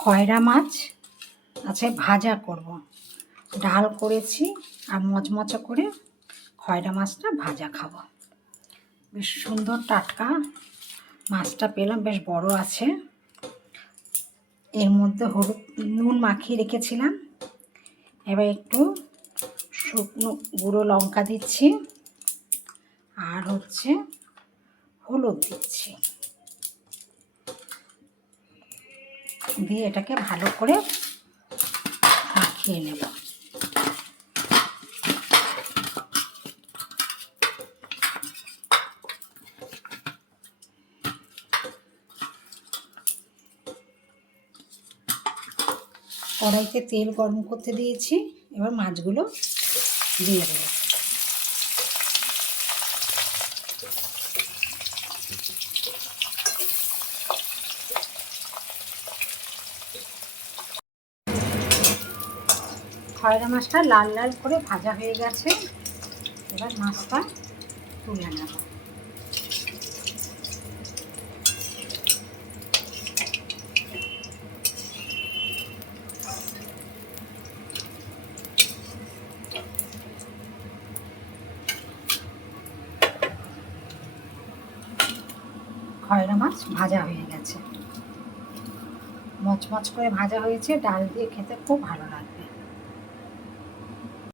খয়রা মাছ আছে ভাজা করব। ডাল করেছি আর মচমচে করে খয়রা মাছটা ভাজা খাবো। বেশ সুন্দর টাটকা মাছটা পেলাম, বেশ বড় আছে। এর মধ্যে হলুদ নুন মাখিয়ে রেখেছিলাম। এবার একটু শুকনো গুঁড়ো লঙ্কা দিচ্ছি আর হলুদ দিচ্ছি, দিয়ে এটাকে ভালো করে মাখিয়ে নেব। কড়াইতে তেল গরম করতে দিয়েছি, এবার মাছগুলো দিয়ে দেব। খয়রা মাছটা লাল লাল করে ভাজা হয়ে গেছে, এবার মাছটা তুলে নেব। খয়রা মাছ ভাজা হয়ে গেছে, মচমচ করে ভাজা হয়েছে, ডাল দিয়ে খেতে খুব ভালো লাগবে।